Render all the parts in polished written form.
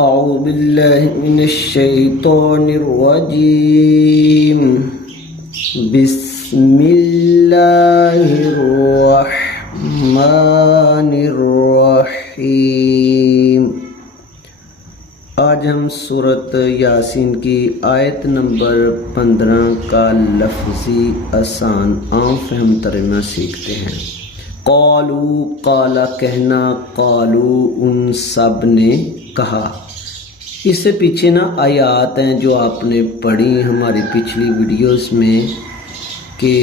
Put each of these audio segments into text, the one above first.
أعوذ بالله من الشيطان الرجيم بسم الله الرحمن الرحیم۔ آج ہم سورۃ یاسین کی آیت نمبر 15 کا لفظی آسان عام فہم ترجمہ سیکھتے ہیں۔ قالو، قالا کہنا، قالو ان سب نے کہا۔ اس سے پیچھے آیات ہیں جو آپ نے پڑھی ہماری پچھلی ویڈیوز میں کہ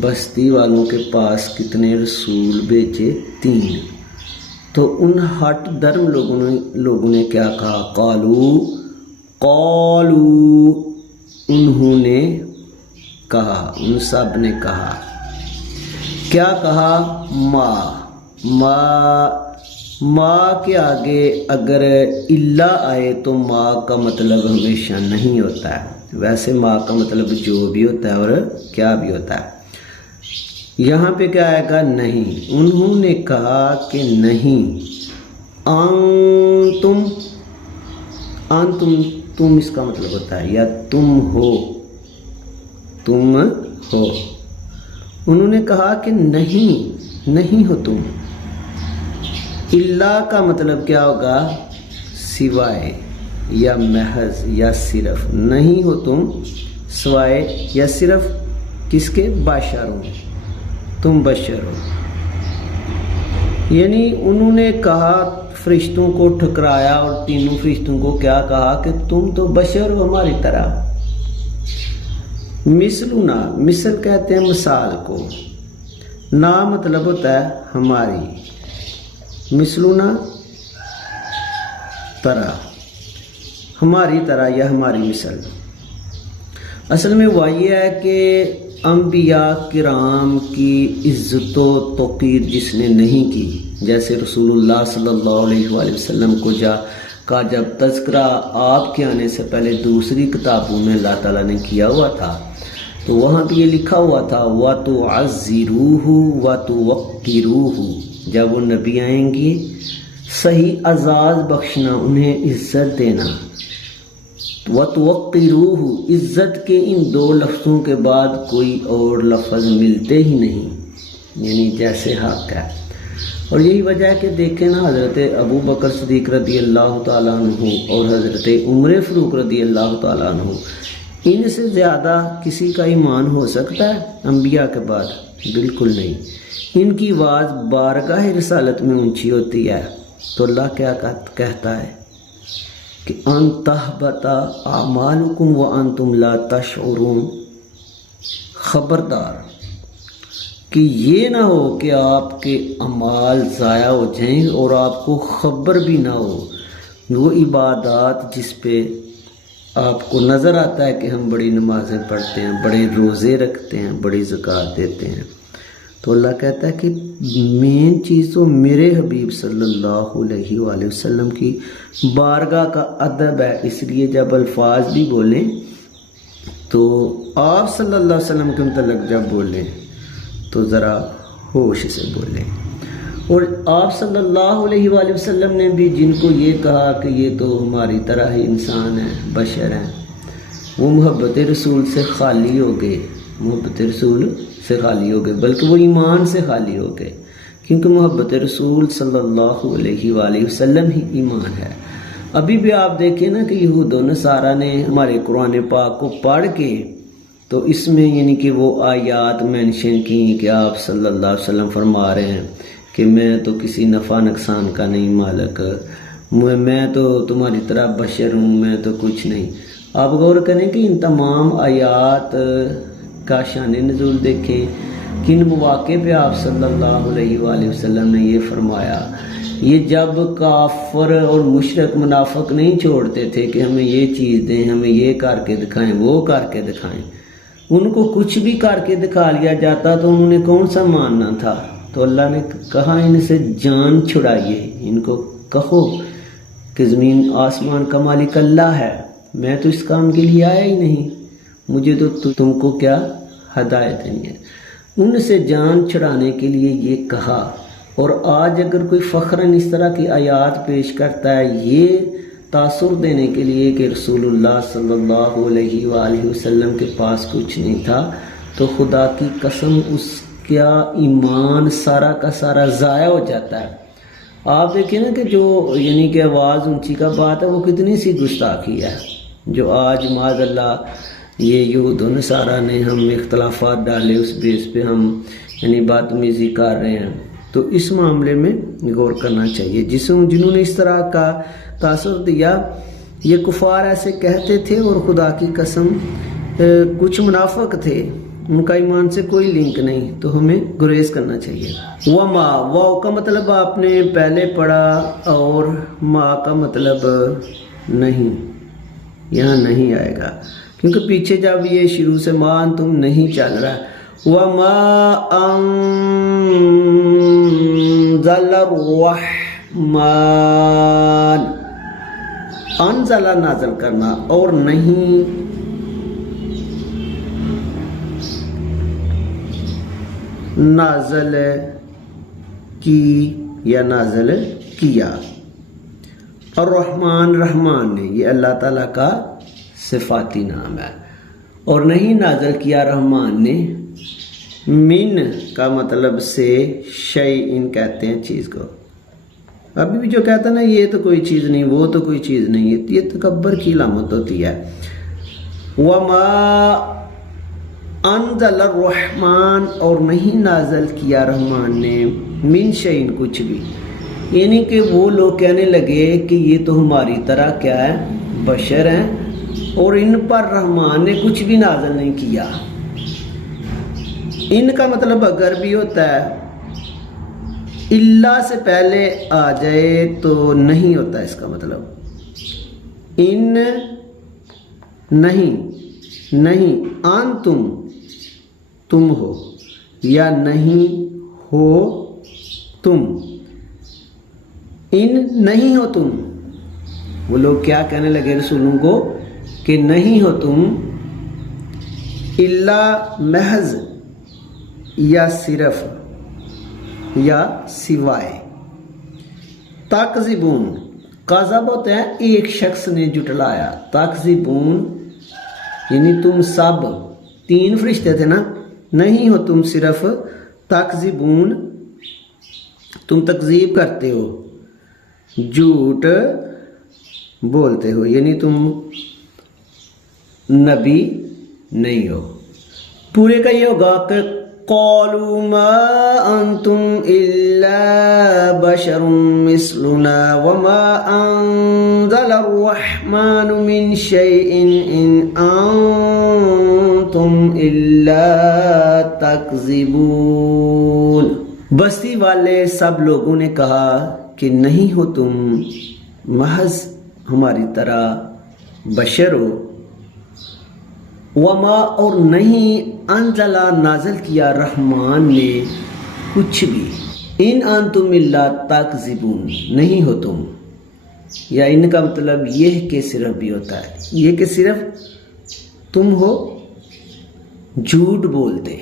بستی والوں کے پاس کتنے رسول بھیجے؟ 3۔ تو ان ہٹ درم لوگوں نے کیا کہا؟ قالو انہوں نے کہا، ان سب نے کہا۔ کیا کہا؟ ما کے آگے اگر الا آئے تو ما کا مطلب ہمیشہ نہیں ہوتا ہے، ویسے ما کا مطلب جو بھی ہوتا ہے اور کیا بھی ہوتا ہے۔ یہاں پہ کیا آئے گا؟ نہیں۔ انہوں نے کہا کہ نہیں، تم اس کا مطلب ہوتا ہے یا تم ہو۔ انہوں نے کہا کہ نہیں ہو تم۔ الا کا مطلب کیا ہوگا؟ سوائے یا محض یا صرف۔ نہیں ہو تم سوائے یا صرف کس کے؟ بشر ہو، تم بشر ہو۔ یعنی انہوں نے کہا، فرشتوں کو ٹھکرایا اور تینوں فرشتوں کو کیا کہا کہ تم تو بشر ہو ہماری طرح۔ مثلنا، مثل کہتے ہیں مثال کو، نا مطلب ہوتا ہے ہماری، مثلنا طرح، ہماری طرح یا ہماری مثل۔ اصل میں وہ یہ ہے کہ انبیاء کرام کی عزت و توقیر جس نے نہیں کی، جیسے رسول اللہ صلی اللہ علیہ وآلہ وسلم کو کا جب تذکرہ آپ کے آنے سے پہلے دوسری کتابوں میں اللہ تعالیٰ نے کیا ہوا تھا، تو وہاں پہ یہ لکھا ہوا تھا وَتُعَزِّرُوهُ وَتُوَقِّرُوهُ، جب وہ نبی آئیں گے صحیح اعزاز بخشنا، انہیں عزت دینا۔ وَتُوَقِّرُوهُ، عزت کے ان 2 لفظوں کے بعد کوئی اور لفظ ملتے ہی نہیں، یعنی جیسے حق ہے۔ اور یہی وجہ ہے کہ دیکھیں نا، حضرت ابو بکر صدیق رضی اللہ تعالیٰ عنہ اور حضرت عمر فاروق رضی اللہ تعالیٰ عنہ، ان سے زیادہ کسی کا ایمان ہو سکتا ہے انبیاء کے بعد؟ بالکل نہیں۔ ان کی آواز بارگاہ رسالت میں اونچی ہوتی ہے، تو اللہ کیا کہتا ہے کہ ان تحبط اعمالکم وانتم لا تشعرون، خبردار کہ یہ نہ ہو کہ آپ کے اعمال ضائع ہو جائیں اور آپ کو خبر بھی نہ ہو۔ وہ عبادات جس پہ آپ کو نظر آتا ہے کہ ہم بڑی نمازیں پڑھتے ہیں، بڑے روزے رکھتے ہیں، بڑی زکوٰۃ دیتے ہیں، تو اللہ کہتا ہے کہ مین چیز تو میرے حبیب صلی اللہ علیہ وآلہ وسلم کی بارگاہ کا ادب ہے۔ اس لیے جب الفاظ بھی بولیں تو آپ صلی اللہ علیہ وسلم کے متعلق جب بولیں تو ذرا ہوش سے بولیں۔ اور آپ صلی اللہ علیہ وآلہ وسلم نے بھی جن کو یہ کہا کہ یہ تو ہماری طرح ہی انسان ہیں، بشر ہیں، وہ محبت رسول سے خالی ہو گئے، محبت رسول سے خالی ہو گئے، بلکہ وہ ایمان سے خالی ہو گئے، کیونکہ محبت رسول صلی اللہ علیہ وآلہ وسلم ہی ایمان ہے۔ ابھی بھی آپ دیکھیں نا کہ یہود و نصارہ نے ہمارے قرآن پاک کو پڑھ کے تو اس میں یعنی کہ وہ آیات مینشن کی کہ آپ صلی اللہ علیہ وسلم فرما رہے ہیں کہ میں تو کسی نفع نقصان کا نہیں مالک، میں تو تمہاری طرح بشر ہوں، میں تو کچھ نہیں۔ آپ غور کریں کہ ان تمام آیات کا شان نزول دیکھیں، کن مواقع پہ آپ صلی اللہ علیہ وآلہ وسلم نے یہ فرمایا۔ یہ جب کافر اور مشرک منافق نہیں چھوڑتے تھے کہ ہمیں یہ چیز دیں، ہمیں یہ کر کے دکھائیں، وہ کر کے دکھائیں، ان کو کچھ بھی کر کے دکھا لیا جاتا تو انہوں نے کون سا ماننا تھا؟ تو اللہ نے کہا ان سے جان چھڑائیے، ان کو کہو کہ زمین آسمان کا مالک اللہ ہے، میں تو اس کام کے لیے آیا ہی نہیں، مجھے تو تم کو کیا ہدایت نہیں ہے۔ ان سے جان چھڑانے کے لیے یہ کہا۔ اور آج اگر کوئی فخراً اس طرح کی آیات پیش کرتا ہے، یہ تاثر دینے کے لیے کہ رسول اللہ صلی اللہ علیہ وآلہ وسلم کے پاس کچھ نہیں تھا، تو خدا کی قسم اس کا ایمان سارا کا سارا ضائع ہو جاتا ہے۔ آپ دیکھیں نا کہ جو یعنی کہ آواز اونچی کا بات ہے وہ کتنی سی گستاخی ہے، جو آج معاذ اللہ یہ یہود و نصارہ نے ہم اختلافات ڈالے، اس بیس پہ ہم یعنی بدتمیزی کر رہے ہیں۔ تو اس معاملے میں غور کرنا چاہیے۔ جنہوں نے اس طرح کا تاثر دیا، یہ کفار ایسے کہتے تھے، اور خدا کی قسم کچھ منافق تھے، ان کا ایمان سے کوئی لنک نہیں، تو ہمیں گریز کرنا چاہیے۔ وما، واو کا مطلب آپ نے پہلے پڑھا، اور ما کا مطلب نہیں، یہاں نہیں آئے گا، کیونکہ پیچھے جب یہ شروع سے ما انتم نہیں چل رہا ہے۔ وما انزل الرحمن، انزل نازل کرنا، اور نہیں نازل کی یا نازل کیا۔ الرحمن، رحمان نے، یہ اللہ تعالیٰ کا صفاتی نام ہے، اور نہیں نازل کیا رحمان نے۔ من کا مطلب سے شیئن کہتے ہیں چیز کو۔ ابھی بھی جو کہتا ہے نا یہ تو کوئی چیز نہیں، وہ تو کوئی چیز نہیں ہے، یہ تکبر کی علامت ہوتی ہے۔ وما انزل الرحمن، اور نہیں نازل کیا رحمان نے، من شیئن کچھ بھی، یعنی کہ وہ لوگ کہنے لگے کہ یہ تو ہماری طرح کیا ہے، بشر ہیں، اور ان پر رحمان نے کچھ بھی نازل نہیں کیا۔ ان کا مطلب اگر بھی ہوتا ہے اللہ سے پہلے آ جائے تو نہیں ہوتا اس کا مطلب۔ ان نہیں، نہیں، انتم تم ہو، یا نہیں ہو تم، ان نہیں ہو تم۔ وہ لوگ کیا کہنے لگے رسولوں کو کہ نہیں ہو تم، اللہ محض، یا صرف، یا سوائے۔ تکذبون، قذب ہوتا ہے ایک شخص نے جھٹلایا، تکذبون یعنی تم سب، تین فرشتے تھے نا، نہیں ہو تم صرف، تکذبون تم تکذیب کرتے ہو، جھوٹ بولتے ہو، یعنی تم نبی نہیں ہو۔ پورے کا یہ ہوگا کہ قالوا ما انتم الا بشر مثلنا وما انزل الرحمن من شيء ان انتم الا تكذبون۔ بستی والے سب لوگوں نے کہا کہ نہیں ہو تم محض ہماری طرح بشر ہو، وما اور نہیں انزلہ نازل کیا رحمان نے کچھ بھی، ان انتم الا تکذبون نہیں ہو تم، یا ان کا مطلب یہ کہ صرف بھی ہوتا ہے، یہ کہ صرف تم ہو جھوٹ بولتے۔